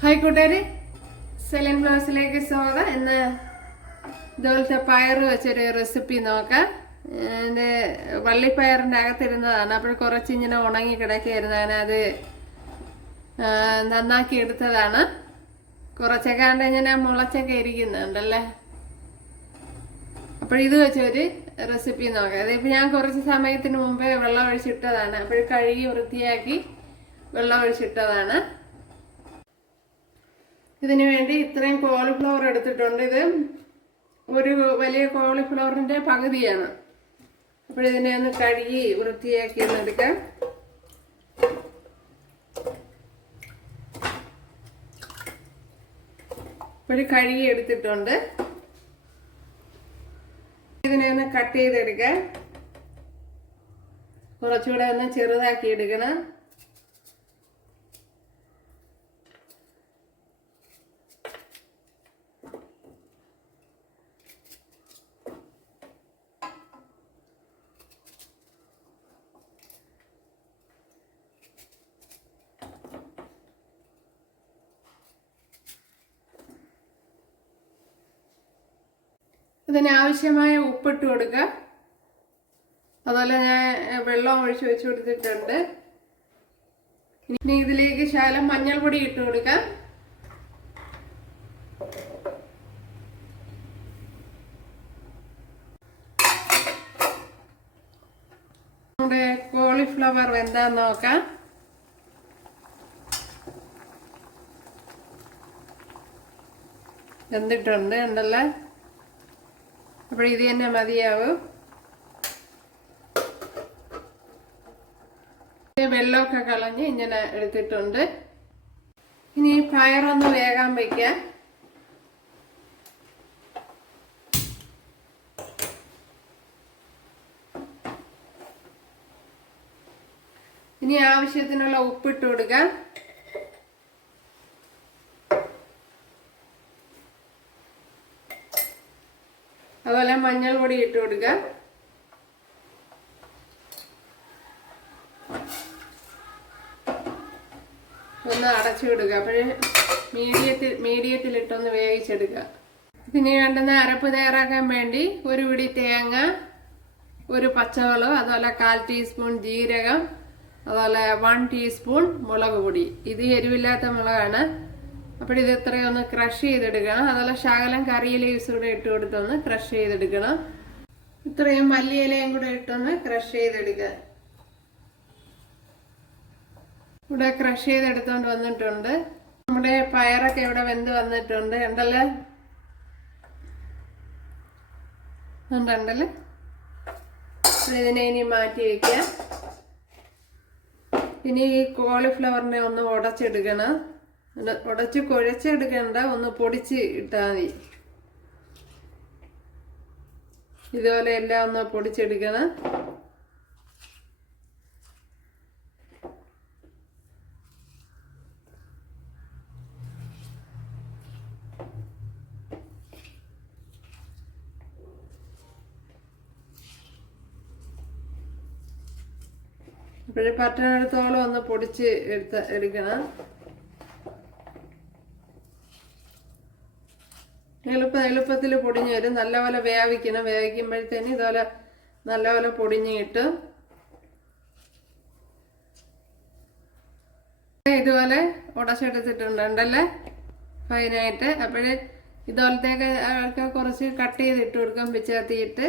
Hi കൂട്ടുകാരെ, saline ബ്ലൗസിലേക്ക് സ്വാഗതം. ഇന്ന് ഇതുപോലത്തെ പയർ വെച്ചൊരു റെസിപ്പി നോക്കാം. എൻ്റെ വള്ളിപ്പയറിൻ്റെ അകത്തിരുന്നതാണ്. അപ്പോൾ കുറച്ച് ഇങ്ങനെ ഉണങ്ങി കിടക്കുകയായിരുന്നു. അങ്ങനെ അത് നന്നാക്കി എടുത്തതാണ്. കുറച്ചൊക്കെ ആണ്ട് ഇങ്ങനെ മുളച്ചൊക്കെ ഇരിക്കുന്നുണ്ടല്ലേ. അപ്പോൾ ഇത് വെച്ചൊരു റെസിപ്പി നോക്കാം. അതിപ്പോൾ ഞാൻ കുറച്ച് സമയത്തിന് മുമ്പേ വെള്ളം ഒഴിച്ചിട്ടതാണ്. അപ്പോൾ കഴുകി വൃത്തിയാക്കി വെള്ളം ഒഴിച്ചിട്ടതാണ്. ഇതിനു വേണ്ടി ഇത്രയും കോളിഫ്ലവർ എടുത്തിട്ടുണ്ട്. ഇത് ഒരു വലിയ കോളിഫ്ലവറിന്റെ പകുതിയാണ്. അപ്പോൾ ഇതിനെ ഒന്ന് കഴുകി വൃത്തിയാക്കി എടുക്കാം. അപ്പോൾ കഴുകി എടുത്തിട്ടുണ്ട്. ഇതിനെ ഒന്ന് കട്ട് ചെയ്തെടുക്കാം. കുറച്ചുകൂടെ ഒന്ന് ചെറുതാക്കി എടുക്കണം. ഇതിനാവശ്യമായ ഉപ്പിട്ട് കൊടുക്കുക. അതുപോലെ ഞാൻ വെള്ളം ഒഴിച്ച് വെച്ച് കൊടുത്തിട്ടുണ്ട്. ഇനി ഇതിലേക്ക് ശകലം മഞ്ഞൾപ്പൊടി ഇട്ട് കൊടുക്കാം. നമ്മുടെ കോളിഫ്ലവർ വെന്താന്ന് നോക്കാം. വെന്തിട്ടുണ്ട് ഉണ്ടല്ലേ. അപ്പോൾ ഇത് തന്നെ മതിയാവും. വെള്ളമൊക്കെ കളഞ്ഞ് ഇങ്ങനെ എടുത്തിട്ടുണ്ട്. ഇനി പയറൊന്ന് വേകാൻ വയ്ക്കാം. ഇനി ആവശ്യത്തിനുള്ള ഉപ്പിട്ട് കൊടുക്കാം. അതുപോലെ മഞ്ഞൾ പൊടി ഇട്ട് കൊടുക്കുക. ഒന്ന് അടച്ചു വിടുക. അപ്പോഴേ മീഡിയത്തിലിട്ടൊന്ന് വേവിച്ചെടുക്കുക. ഇതിന് വേണ്ടുന്ന അരപ്പ് തയ്യാറാക്കാൻ വേണ്ടി ഒരു പിടി തേങ്ങ, ഒരു പച്ചമുളക്, അതുപോലെ 1/4 ടീസ്പൂൺ ജീരകം, അതുപോലെ 1 ടീസ്പൂൺ മുളക് പൊടി. ഇത് എരിവില്ലാത്ത മുളകാണ്. അപ്പോൾ ഇത് ഇത്രയും ഒന്ന് ക്രഷ് ചെയ്തെടുക്കണം. അതുപോലെ ശകലം കറി ലീവ്സ് കൂടെ ഇട്ട് കൊടുത്തൊന്ന് ക്രഷ് ചെയ്തെടുക്കണം. ഇത്രയും മല്ലിയിലയും കൂടെ ഇട്ടൊന്ന് ക്രഷ് ചെയ്തെടുക്കുക. ഇവിടെ ക്രഷ് ചെയ്തെടുത്തോണ്ട് വന്നിട്ടുണ്ട്. നമ്മുടെ പയറൊക്കെ ഇവിടെ വെന്ത് വന്നിട്ടുണ്ട് ഉണ്ടല്ലേ. ഉണ്ടല്ലേ. ഇതിനെ ഇനി മാറ്റി വയ്ക്കാം. ഇനി ഈ കോളിഫ്ലവറിനെ ഒന്ന് ഉടച്ചെടുക്കണം. ഉടച്ച് കുഴച്ചെടുക്കണ്ട, ഒന്ന് പൊടിച്ച് ഇട്ടാൽ മതി. ഇതുപോലെ എല്ലാം ഒന്ന് പൊടിച്ചെടുക്കണം. അപ്പോഴേ പറ്റുന്നിടത്തോളം ഒന്ന് പൊടിച്ച് എടുക്കണം. എളുപ്പത്തിൽ പൊടിഞ്ഞു വരും. നല്ലപോലെ വേവിക്കണം. വേവിക്കുമ്പോഴത്തേന് ഇതുപോലെ നല്ലപോലെ പൊടിഞ്ഞ് കിട്ടും. ഇതുപോലെ ഉടച്ചെടുത്തിട്ടുണ്ടല്ലേ ഫൈനായിട്ട്. അപ്പോഴേ ഇതുപോലത്തേക്ക് കുറച്ച് കട്ട് ചെയ്തിട്ട് കൊടുക്കാം. പിച്ചാത്തിയിട്ട്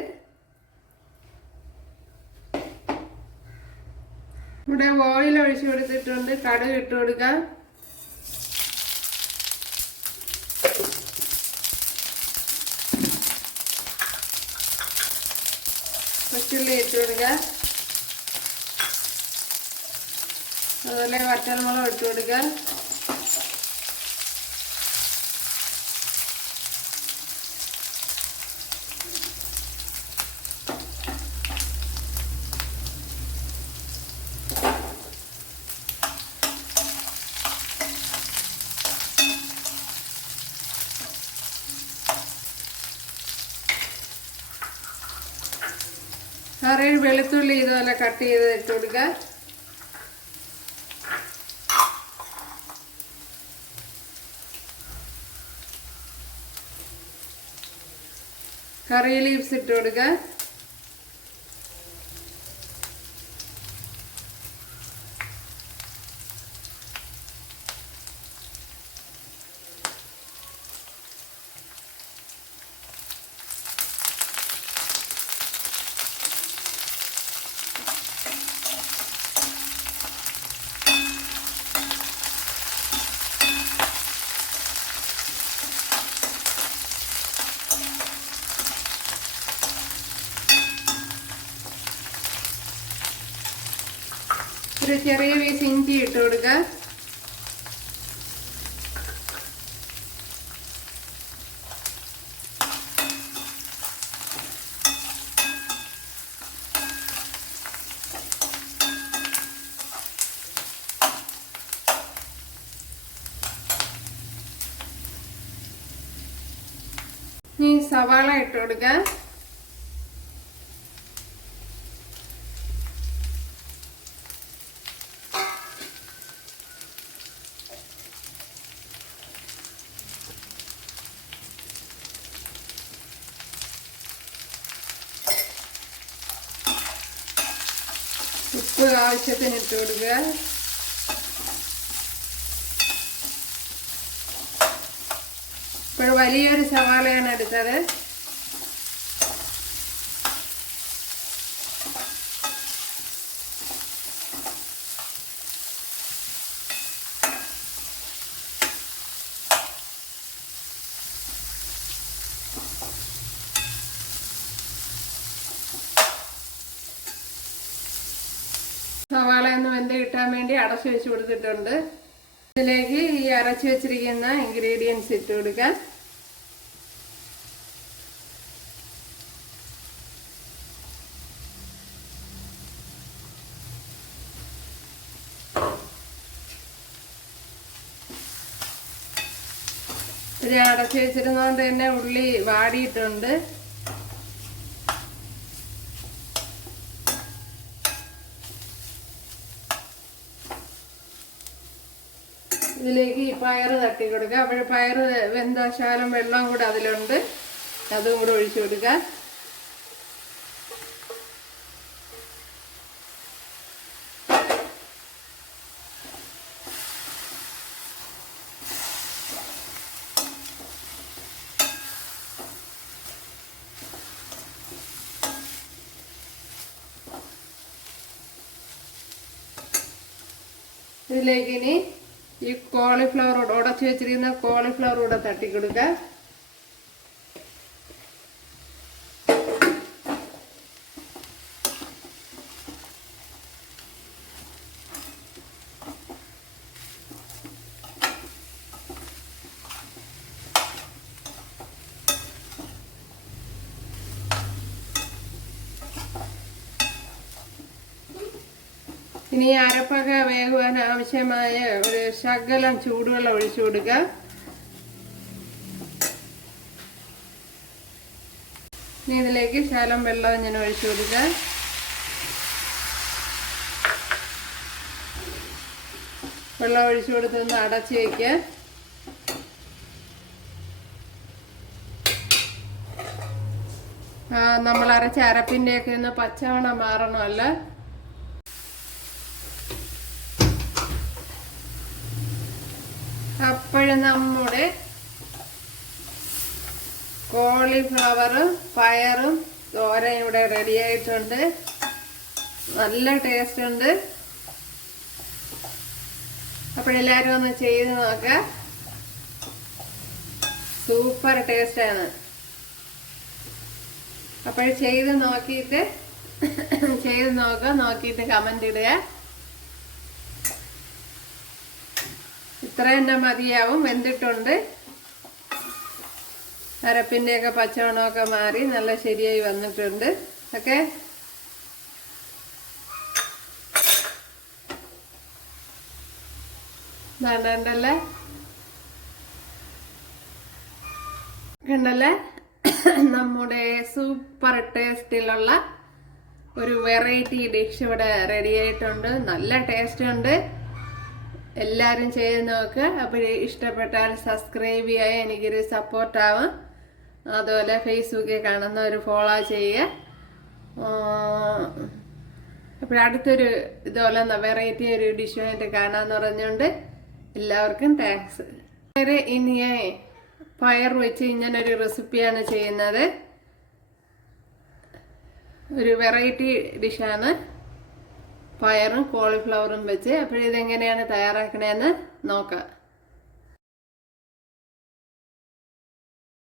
ഇവിടെ ഓയിൽ ഒഴിച്ചു കൊടുത്തിട്ടുണ്ട്. കടുക് ഇട്ട് കൊടുക്കാം. കൊച്ചുള്ളി ഇട്ട് കൊടുക്കുക. അതുപോലെ വറ്റൽമുളക് ഇട്ട് കൊടുക്കുക. കറിയിൽ വെളുത്തുള്ളി ഇതുപോലെ കട്ട് ചെയ്ത് ഇട്ട് കൊടുക്കുക. കറി ലീവ്സ് ഇട്ട് കൊടുക്കുക. ഒരു ചെറിയ പീസ് ഇഞ്ചി ഇട്ട് കൊടുക്കുക. ഇനി സവാള ഇട്ട് കൊടുക്കുക. ഉപ്പ് ആവശ്യത്തിന് ഇട്ട് കൊടുക്കുക. ഇപ്പോൾ വലിയൊരു സവാളയാണ് എടുത്തത്. സവാള ഒന്ന് വെന്ത് കിട്ടാൻ വേണ്ടി അടച്ചു വെച്ച് കൊടുത്തിട്ടുണ്ട്. ഇതിലേക്ക് ഈ അരച്ചു വെച്ചിരിക്കുന്ന ഇൻഗ്രീഡിയൻസ് ഇട്ട് കൊടുക്കാം. ഇത് അടച്ചു വെച്ചിരുന്നതുകൊണ്ട് തന്നെ ഉള്ളി വാടിയിട്ടുണ്ട്. ഇതിലേക്ക് ഈ പയറ് തട്ടി കൊടുക്കുക. അപ്പോൾ പയറ് വെന്ത ശകലം വെള്ളം കൂടെ അതിലുണ്ട്, അതും കൂടെ ഒഴിച്ചു കൊടുക്കുക. ഇതിലേക്ക് ഇനി ഈ കോളിഫ്ലവർ ഉടച്ചു വെച്ചിരിക്കുന്ന കോളിഫ്ലവർ കൂടെ തട്ടിക്കൊടുക്കുക. ഇനി അരപ്പൊക്കെ വേകുവാൻ ആവശ്യമായ ഒരു ശകലം ചൂടുവെള്ളം ഒഴിച്ചു കൊടുക്കുക. ഇനി ഇതിലേക്ക് ശകലം വെള്ളം ഇങ്ങനെ ഒഴിച്ചു കൊടുക്കുക. വെള്ളം ഒഴിച്ചു കൊടുത്തൊന്ന് അടച്ചു വയ്ക്കുക. നമ്മൾ അരച്ച അരപ്പിൻ്റെയൊക്കെ ഒന്ന് പച്ചമണം മാറണമല്ല. അപ്പോഴും നമ്മുടെ കോളിഫ്ലവറും പയറും തോരൻ ഇവിടെ റെഡി ആയിട്ടുണ്ട്. നല്ല ടേസ്റ്റ് ഉണ്ട്. അപ്പോഴെല്ലാവരും ഒന്ന് ചെയ്ത് നോക്കുക. സൂപ്പർ ടേസ്റ്റാണ്. അപ്പോൾ ചെയ്ത് നോക്കിയിട്ട് നോക്കിയിട്ട് കമന്റ് ഇടുക. ഇത്ര തന്നെ മതിയാവും. വെന്തിട്ടുണ്ട്. അരപ്പിൻ്റെയൊക്കെ പച്ചമണമൊക്കെ മാറി നല്ല ശരിയായി വന്നിട്ടുണ്ട്. ഓക്കെ, കണ്ടല്ലേ നമ്മുടെ സൂപ്പർ ടേസ്റ്റിലുള്ള ഒരു വെറൈറ്റി ഡിഷ് ഇവിടെ റെഡി ആയിട്ടുണ്ട്. നല്ല ടേസ്റ്റ് ഉണ്ട്. എല്ലാവരും ചെയ്ത് നോക്കുക. അപ്പോൾ ഇഷ്ടപ്പെട്ടാൽ സബ്സ്ക്രൈബ് ചെയ്യുക, എനിക്കൊരു സപ്പോർട്ടാവും. അതുപോലെ ഫേസ്ബുക്കിൽ കാണുന്നവർ ഫോളോ ചെയ്യുക. അപ്പോൾ അടുത്തൊരു ഇതുപോലെ വെറൈറ്റി ഒരു ഡിഷുമായിട്ട് കാണാമെന്ന് പറഞ്ഞുകൊണ്ട് എല്ലാവർക്കും താങ്ക്സ്. ഇനി ഞാൻ പയർ വെച്ച് ഇങ്ങനൊരു റെസിപ്പിയാണ് ചെയ്യുന്നത്. ഒരു വെറൈറ്റി ഡിഷാണ്, പയറും കോളിഫ്ലവറും വെച്ച്. അപ്പോൾ ഇതെങ്ങനെയാണ് തയ്യാറാക്കണേന്ന് നോക്കാം.